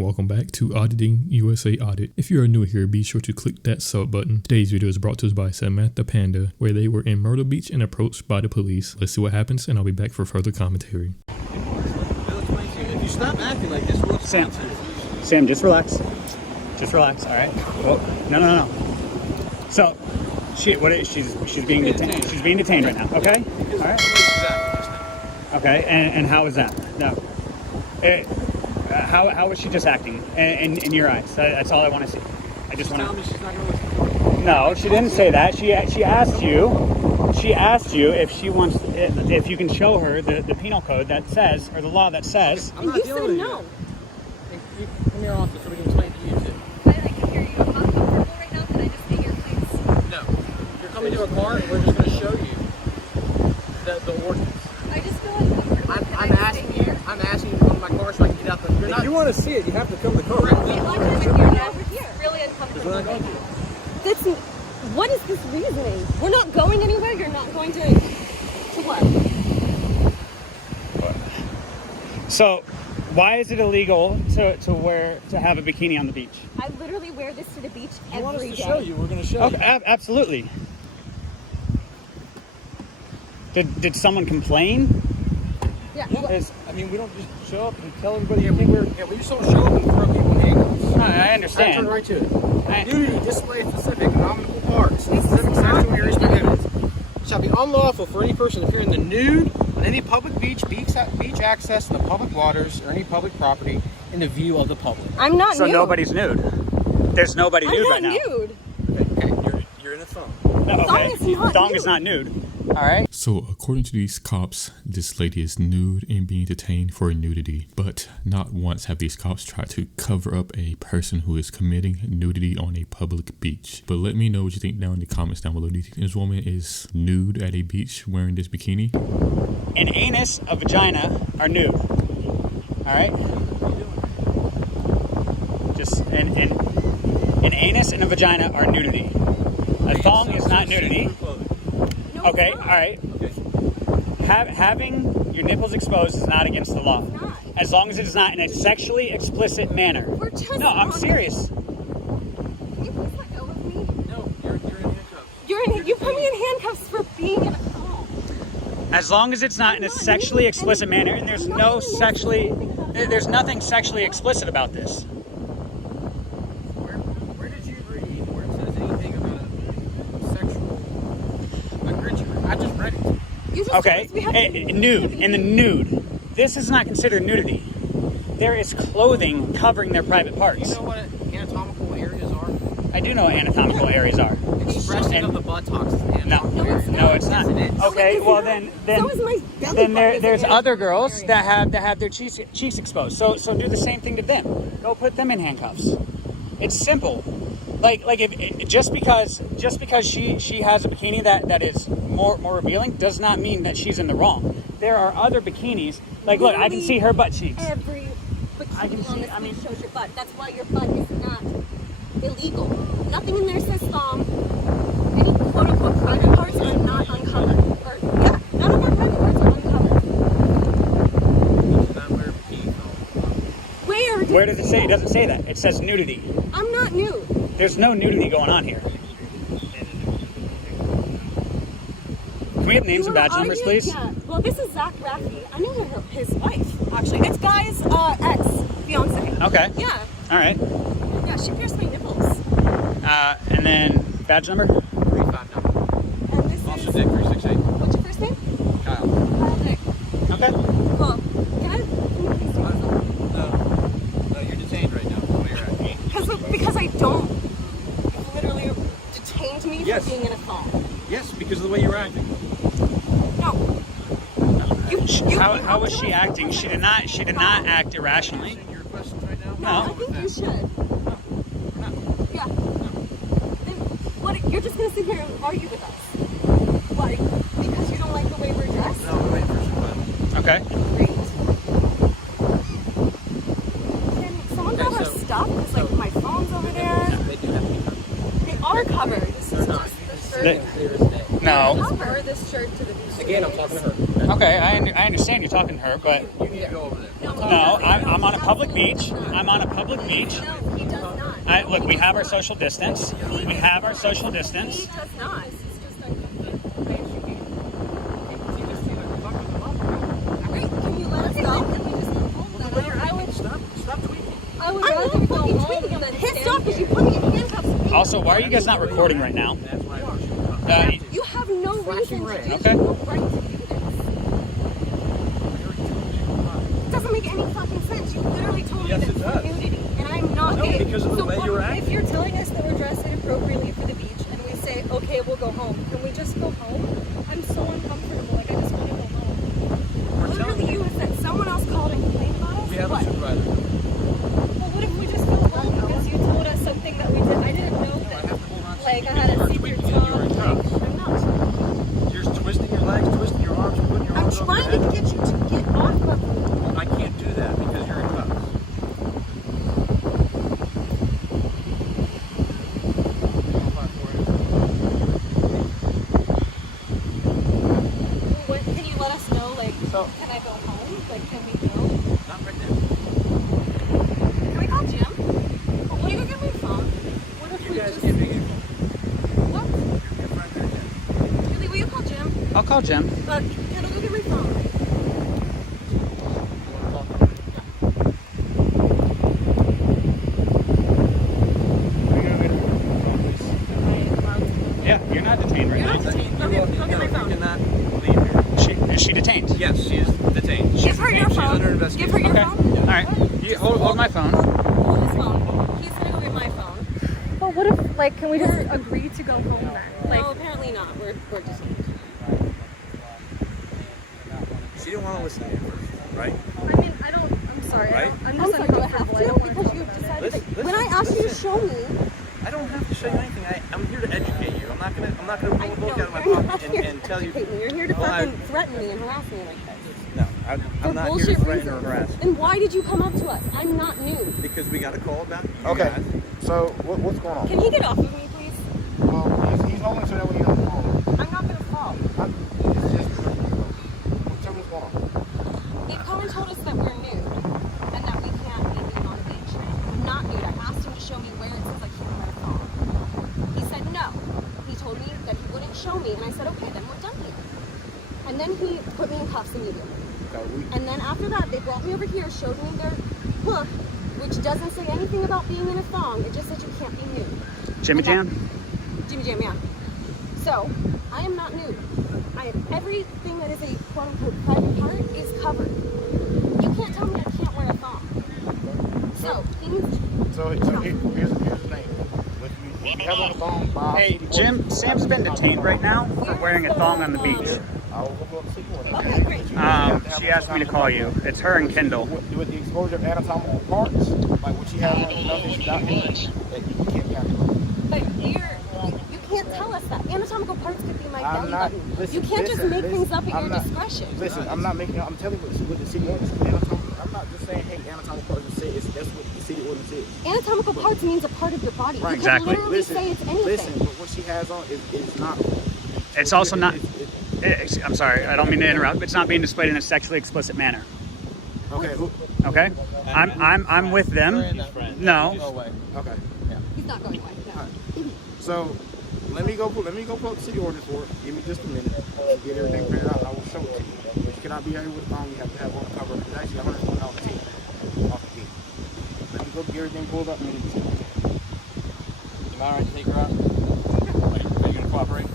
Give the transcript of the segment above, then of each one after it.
Welcome back to Auditing USA Audit. If you are new here, be sure to click that sub button. Today's video is brought to us by Samantha Panda, where they were in Myrtle Beach and approached by the police. Let's see what happens, and I'll be back for further commentary. If you stop acting like this, we'll Sam, just relax. Just relax, all right? Oh, no. So, she's being detained. She's being detained right now. Okay. All right. Okay. And how is that? No. How was she just acting in your eyes? That's all I want to see. I just want to. Tell me she's not going to listen. No, she didn't say that. She asked you. She asked you if she wants, if you can show her the penal code that says, or the law that says. I'm not dealing with you. No. You come in your office so we can explain to you too. I can hear you. I'm not comfortable right now. Can I just get your place? No. You're coming to a car and we're just going to show you the ordinance. I just feel uncomfortable. I'm asking you to come to my car so I can get out the. If you want to see it, you have to come to the car. Over here. Really uncomfortable. We're not going to. What is this reasoning? We're not going anywhere. You're not going to what? So, why is it illegal to have a bikini on the beach? I literally wear this to the beach every day. You want us to show you? We're going to show you. Absolutely. Did someone complain? Yeah. I mean, we don't just show up and tell everybody we just don't show up and throw people in handcuffs. I understand. Turn right to it. Nudity display specific nominal parts. Specific sexual areas prohibited. Shall be unlawful for any person to appear in the nude on any public beach access to the public waters or any public property in the view of the public. I'm not so nude. Nobody's nude. There's nobody nude right now. I'm not nude. Okay, you're in a thong. No, okay. Thong is not nude. All right. So according to these cops, this lady is nude and being detained for nudity. But not once have these cops tried to cover up a person who is committing nudity on a public beach. But let me know what you think down in the comments down below. Do you think this woman is nude at a beach wearing this bikini? An anus, a vagina are nude. All right. Just an anus and a vagina are nudity. A thong is not nudity. Okay, all right. Okay. Having your nipples exposed is not against the law. As long as it is not in a sexually explicit manner. No, I'm serious. Can you please let go of me? No, you're in handcuffs. You put me in handcuffs for being in a thong. As long as it's not in a sexually explicit manner, and there's nothing sexually explicit about this. Where did you read where it says anything about a sexual? I just read it. Okay, nude, in the nude. This is not considered nudity. There is clothing covering their private parts. Do you know what anatomical areas are? I do know what anatomical areas are. Expression of the buttocks is anatomical area. No, it's not. Okay, well then there's other girls that have their cheeks exposed. So do the same thing to them. Go put them in handcuffs. It's simple. Like if just because she has a bikini that is more revealing does not mean that she's in the wrong. There are other bikinis. Like look, I can see her butt cheeks. Every bikini on this beach shows your butt. That's why your butt is not illegal. Nothing in there says thong. Any quote unquote private parts are not uncovered. None of our private parts are uncovered. Where does it say? It doesn't say that. It says nudity. I'm not nude. There's no nudity going on here. Can we have names and badge numbers, please? Yeah. Well, this is Zach Raffi. I know his wife, actually. It's Guy's ex-fiance. Okay. Yeah. All right. Yeah, she pierced my nipples. And then badge number? 359. And this Officer is... Dick 368. What's your first name? Kyle. Kyle Dick. Okay. Cool. Can you please do this? No, you're detained right now. Where you're at. Because I don't literally detained me for being in a thong. Yes, because of the way you're acting. No. How was she acting? She did not act irrationally. Your questions right now? No. I think you should. No. Yeah. Then what? You're just gonna sit here and argue with us? Why? Because you don't like the way we're dressed? No, we're waiting for some time. Okay. Great. Can someone grab our stuff? Because like my phone's over there. They do have to be covered. They are covered. This is They're not. just the Clear as day. No. Wear this shirt to the beach. Again, I'm talking to her. Okay, I understand you're talking to her, but You need to go over there. no, I'm on a public beach. I'm on a public beach. No, he does not. Look, we have our social distance. We have our social distance. He does not. Great. Can you let us go? Can we just go home? I would Stop tweeting. I would rather go home than I'm pissed off because you put me in handcuffs. Also, why are you guys not recording right now? That's why I'm You have no reason to do this. Okay. You have no right to do this. It doesn't make any fucking sense. You literally told me Yes, that it does. nudity, and I'm not No, gay. because of the way you're acting. If you're telling us that we're dressed inappropriately for the beach and we say, okay, we'll go home, can we just go home? I'm so uncomfortable. Like, I just want to go home. Literally, you said someone else called and complained about us. We have a What? supervisor. Well, what if we just go home because you told us something that we did? I didn't know that. Like, I had a secret job. I'm not. You're twisting your legs, twisting your arms, putting your I'm arms over your trying to head. get you to get off of me. I can't do that because you're in cuffs. Can you let us know, like, So- can I go home? Like, can we go? Not right now. Can we call Jim? What are you gonna give me a phone? What if You we guys just... can't be equal. What? You're friends right now. Really, will you call Jim? I'll call Jim. Yeah, go get my phone. Yeah, you're not detained right You're now. not detained. Go get my You phone. cannot leave here. Is she detained? Yes, she is detained. Give her your She's phone. under Give investigation. her your Okay. phone. All right. You hold my phone. Hold his phone. He's gonna go get my phone. But what if, like, can we just agree to go home then? Like, No, apparently not. We're just... She didn't want to listen to you first, right? I mean, I'm sorry. Right? I'm I'm just sorry, do I have uncomfortable. I don't to? want to Because talk you've about it. decided Listen, that... When I asked you to show me... I don't have to show you anything. I'm here to educate you. I'm not gonna pull a book out of my you're not pocket here and tell you. to educate me. You're here to Well, fucking threaten me and harass me like this. No, For I'm not here bullshit to threaten or reasons. harass. And why did you come up to us? I'm not new. Because we got a call about you Okay, guys. so what's going on? Can he get off of me, please? Well, he's holding so that when you're on the phone. I'm not gonna fall. It's just, tell me what's going on. He called and told us that we're nude and that we can't be nude on the beach. I'm not nude. I asked him to show me where it says I can't wear a thong. He said no. He told me that he wouldn't show me, and I said, okay, then we're done here. And then he put me in cuffs immediately. And then after that, they brought me over here, showed me their book, which doesn't say anything about being in a thong. It just says you can't be nude. Jimmy And Jam? Jimmy Jam, yeah. So, I am not nude. Everything that is a quote-unquote private part is covered. You can't tell me I can't wear a thong. So, things... So here's the thing. We have on the phone by Hey, Jim, Sam's been detained right now for wearing a thong on the beach. I'll go up to see one. Okay, great. She asked me to call you. It's her and Kendall. With the exposure of anatomical parts, like what she has on, nothing she's not doing, that you can't calculate. But you can't tell us that. Anatomical parts could be my belly button. Listen, You can't just make things up at I'm your not- discretion. Listen, I'm not making. I'm telling you what the city ordinance is. Anatomical. I'm not just saying, hey, anatomical parts. That's what the city ordinance is. Anatomical parts means a part of your body. Right. You Exactly. can literally say it's anything. Listen, but what she has on is not. It's also not. I'm sorry, I don't mean to interrupt. It's not being displayed in a sexually explicit manner. Okay. Okay? I'm with them. No. No way. Okay. He's not going away. No. So let me go pull up the city ordinance for it. Give me just a minute. Get everything printed out. I will show it to you. You cannot be out here with a thong. You have to have on the cover. It's actually $101 off the gate. Let me go get everything pulled up and get it to you. Am I alright to take her out? Are you gonna cooperate?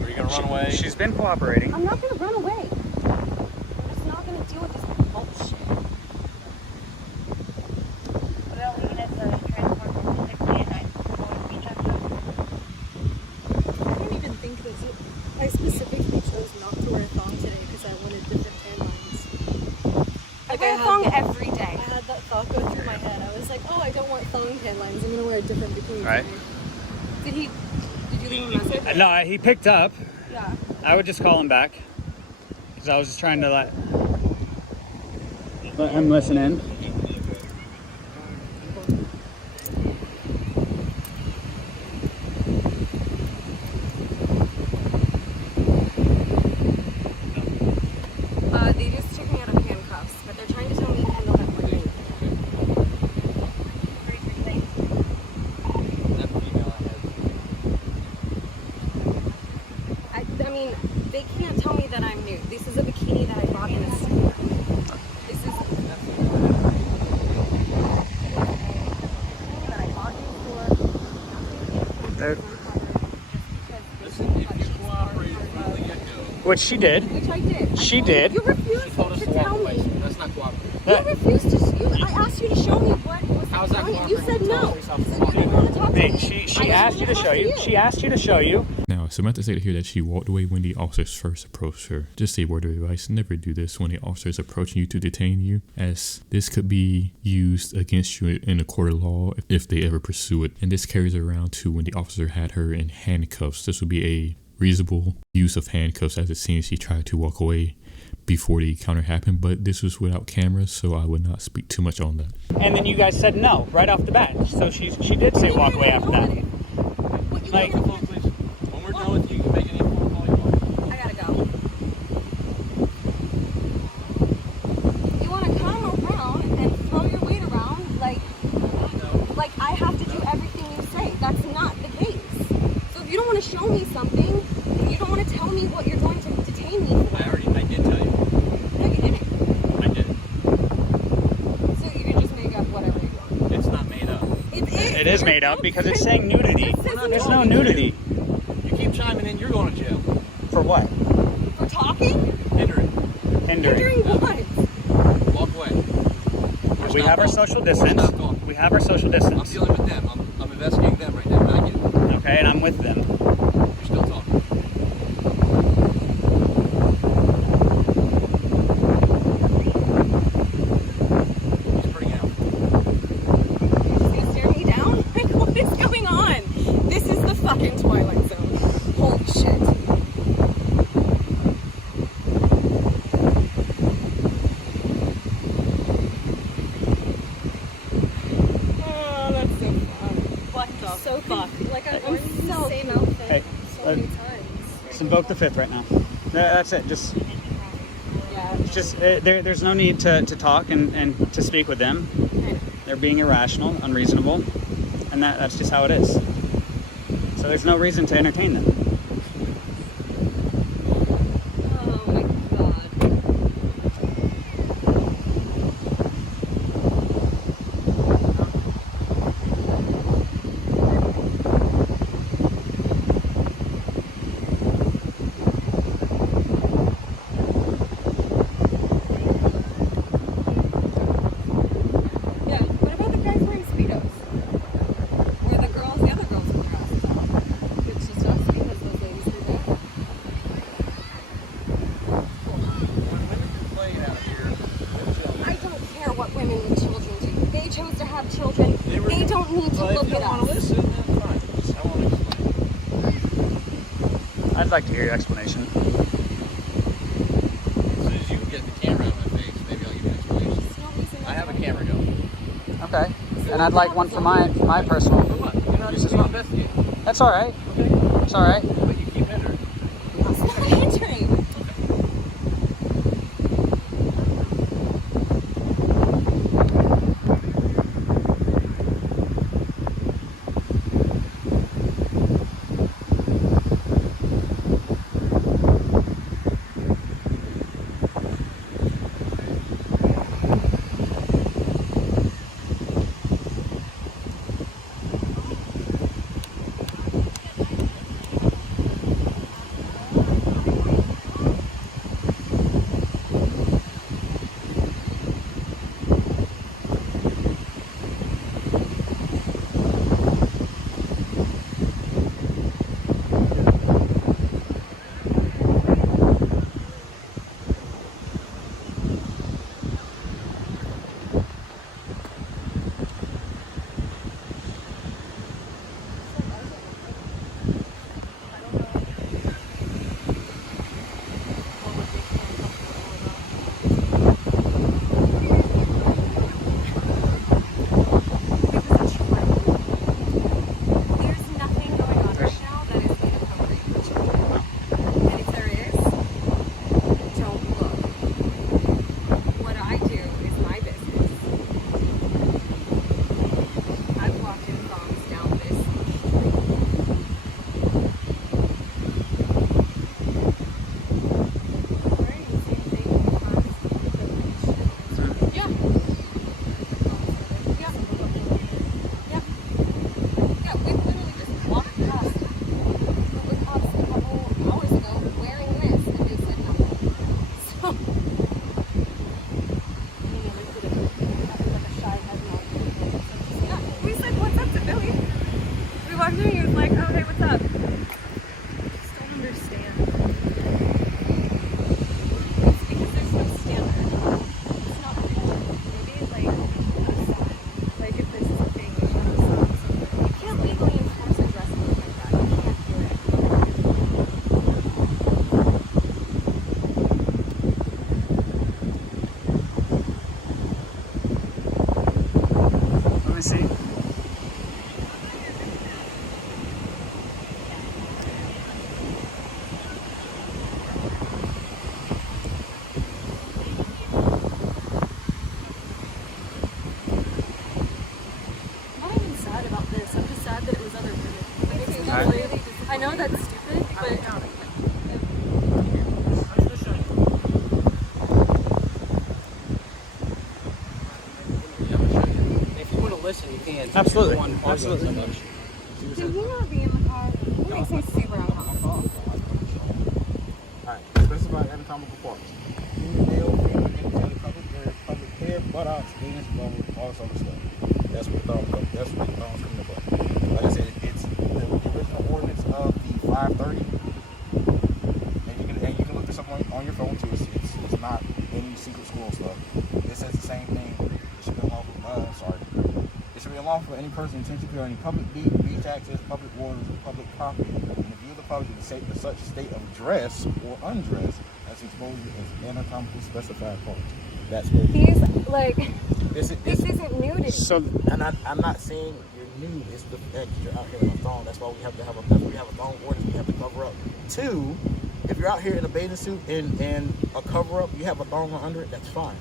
Or are you gonna run away? She's been cooperating. I'm not going to run away. I'm just not going to deal with this bullshit. I didn't even think this. I specifically chose not to wear a thong today because I wanted different tan lines. I Like, wear a had thong that- every day. I had that thought go through my head. I was like, oh, I don't want thong tan lines. I'm gonna wear a different bikini. Right. today. Did you leave him a message? No, he picked up. Yeah. I would just call him back. Because I was just trying to let him listen in. This is a bikini that I bought in a store. This is that I bought in a store. Which she did. Which I did. She did. You refused She told us to to walk tell away. me. Let's not cooperate. You refused to. I asked you to show me what was How's that going on. You said cooperating? no. Tell us So yourself. you didn't want to talk to Hey, me. she asked you to show you. She asked you to show you. Now, Samantha stated here that she walked away when the officers first approached her. Just a word of advice, never do this when the officer is approaching you to detain you, as this could be used against you in a court of law if they ever pursue it. And this carries around to when the officer had her in handcuffs. This would be a reasonable use of handcuffs, as it seems she tried to walk away before the encounter happened, but this was without cameras, so I would not speak too much on that. And then you guys said no right off the bat. So she did say walk away after that. Like, When we're done with you, you can make any phone call you want. I gotta go. You want to come around and throw your weight around like I have to do everything you say. That's not the case. So if you don't want to show me something, you don't want to tell me what you're going to detain me for. I did tell you. No, you didn't. I did. So you can just make up whatever you want. It's not made up. it is made up because it's saying nudity. There's no nudity. You keep chiming in, you're going to jail. For what? For talking? Hindering. Hindering. What? Walk away. We have our social distance. Stop talking. We have our social I'm distance. dealing with them. I'm investigating them right now, not you. Okay, and I'm with them. You're still talking. He's bringing out. Just gonna stare me down? Like, what is going on? This is the fucking Twilight Zone. Holy shit. Oh, that's so fun. What the So fuck? like I'm I'm wearing the so same outfit Hey, so many times. Just invoke the fifth right now. That's it. Just Yeah. there's no need to talk and to speak with them. They're being irrational, unreasonable, and that's just how it is. So there's no reason to entertain them. Oh my god. Yeah, what about the guys wearing Speedos? Where the other girls were dressed? It's just us because those ladies do that. I don't care what women with children do. They chose to have children. They don't need to look at us. Listen, then fine. Just, I want to explain. I'd like to hear your explanation. As soon as you get the camera out of my face, maybe I'll give you an explanation. There's no reason I have a camera going. Okay. And I'd like one for my personal. For what? You're not use as even well. investigating. That's all right. It's all right. But you keep hindering. It's not hindering. know that's stupid, but If you want to listen, you can. Absolutely. Absolutely. Can you not be in the car? It makes me super uncomfortable. Alright, specify anatomical parts. Human male, female, genitalia, public hair, buttocks, anus, bone, all this other stuff. That's what that's what thumbs come into play. Like I said, it's the original ordinance of the 530. And you can look this up on your phone too. It's not any secret school stuff. It says the same thing. It should be unlawful. It should be unlawful for any person intentionally to any public beach access, public waters, or public property in the view of the public to say such state of dress or undress as exposure as anatomically specified parts. That's what He's like, this isn't nudity. So and I'm not saying you're nude. It's the fact that you're out here in a thong. That's why we have to have a thong ordinance. We have to cover up. Two, if you're out here in a bathing suit and a cover up, you have a thong under it. That's fine.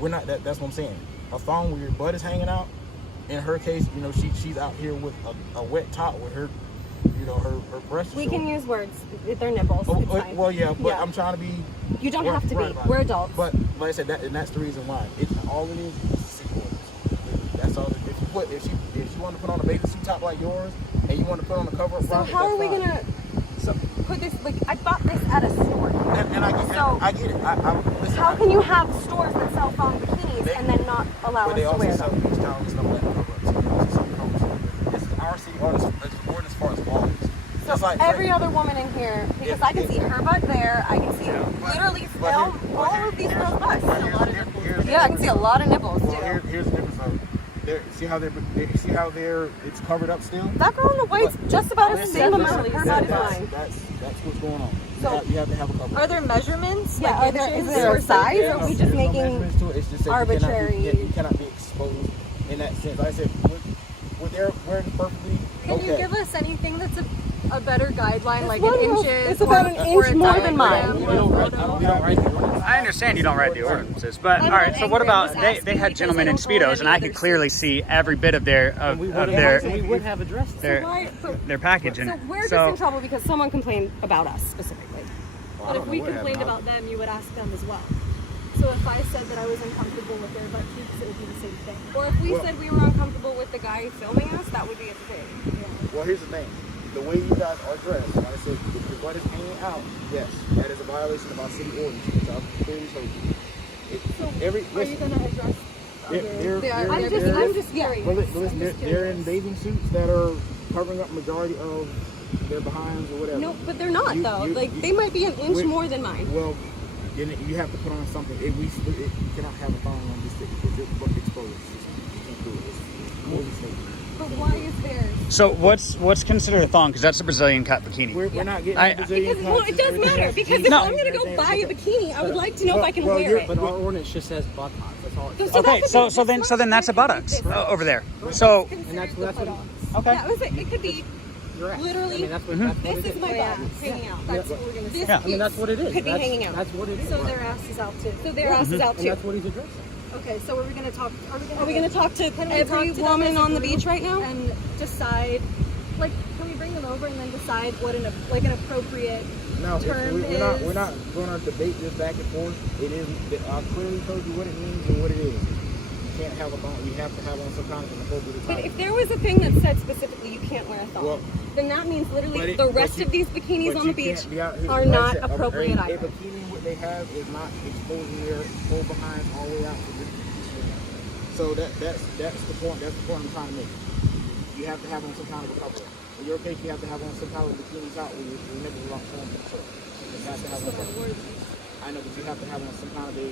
We're not. That's what I'm saying. A thong where your butt is hanging out. In her case, you know, she's out here with a wet top with her, you know, her breasts. We can use words. They're nipples. Oh, it's fine. well, yeah, but Yeah. I'm trying to be. You don't have to right be. about We're it. adults. But like I said, that's the reason why. All it is secret orders. That's all. If she wanted to put on a bathing suit top like yours, and you want to put on a cover up. So how are we gonna put this? Like, I bought this at a store. And I get it. Listen, How can you have stores that sell thong bikinis and then not allow But us they to also wear sell them? beach towels and stuff like that. This is our city ordinance as far as laws. So like every other woman in here, because I can see her butt there, I can see literally film all of these girls' butts. Yeah, I can see a lot of nipples too. Here's the difference though. See how it's covered up still? That girl in the white's just about the same amount. Her butt is mine. That's what's going on. So you have to have a cover. are there measurements? Yeah, Like is inches there or a size? Yeah, Or are we there's just no making measurements to it. It's just that arbitrary? You cannot be exposed in that sense. Like I said, we're there wearing perfectly. Can you give us anything that's a better guideline, like one in was- inches? it's about an or inch a more than diagram mine. or a photo? I understand you don't write the ordinances, but all right. So what about they had gentlemen in speedos, and I could clearly see every bit of their We would have addressed that. their package. And So we're just in trouble because someone complained about us specifically. But if we complained about them, you would ask them as well. So if I said that I was uncomfortable with their butt cheeks, it would be the same thing. Or if we said we were uncomfortable with the guy filming us, that would be a thing. Well, here's the thing. The way you guys are dressed, like I said, if your butt is hanging out, yes, that is a violation of our city ordinance, which I've clearly told you. Are you going to address I'm just curious. Well, listen, they're in bathing suits that are covering up majority of their behinds or whatever. No, but they're not though. They might be an inch more than mine. Well, then you have to put on something. You cannot have a thong on this thing because it's exposed. You can't do it. It's more than safe. But why is theirs? so what's considered a thong? Because that's a Brazilian cut bikini. We're not getting I- Brazilian Because, cuts it does and matter. everything. Because if No. I'm gonna go buy a bikini, I would like to know if I can wear it. But our ordinance just says buttocks. That's all it says. Okay, so then that's a buttocks over there. So And that's what okay. Yeah, it could be you're at. literally. I mean, that's what This it is my butt hanging out. That's what we're gonna say. Yeah. I mean, that's what it is. Could be hanging out. That's what it is. So their ass is out too. So their ass is out And too. that's what he's addressing. Okay, so are we going to talk? Are we gonna talk to Can we every talk to them woman as a on the group beach right now? and decide? Like, can we bring them over and then decide what an appropriate No, term we're not going to debate this back and forth. It is. I clearly told you what it means and what it is. You can't have a thong. You have to have on some kind of an appropriate But attire. if there was a thing that said specifically you can't wear a thong, Well, then that means literally but the rest of these bikinis but on the you beach can't be out here- are like I not said, appropriate a either. bikini, what they have is not exposing their whole behinds all the way out to this. So that's the point. That's the point I'm trying to make. You have to have on some kind of a cover. In your case, you have to have on some kind of bikinis out where your nipples are not showing to the surface. You have to have on something. I know, but you have to have on some kind of a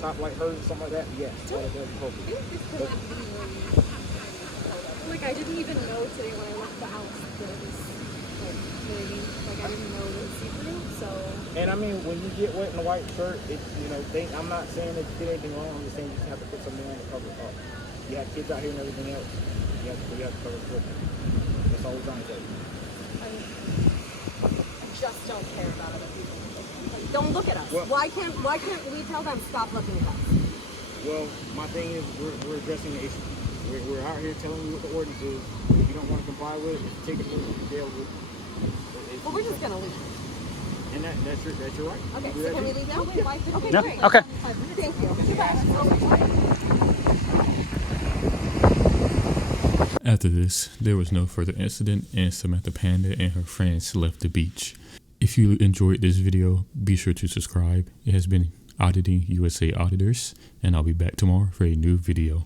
top like hers or something like that. Yes, that's appropriate. Like, I didn't even know today when I left the house that it was, like, maybe, like, I didn't know it was see-through, so... And I mean, when you get wet in a white shirt, it's, I'm not saying that you did anything wrong. I'm just saying you just have to put something on to cover it up. You have kids out here and everything else. You have to cover it up. That's all we're trying to say. I just don't care about other people. Like, don't look at us. Well- why can't we tell them stop looking at us? Well, my thing is we're addressing the issue. We're out here telling you what the ordinance is. If you don't want to comply with it, if you take it to jail with, Well, we're just gonna leave. And that's your right. Okay, so can we leave now? Okay, Yeah, great. okay. Thank you. After this, there was no further incident and Samantha Panda and her friends left the beach. If you enjoyed this video, be sure to subscribe. It has been Auditing USA Auditors, and I'll be back tomorrow for a new video.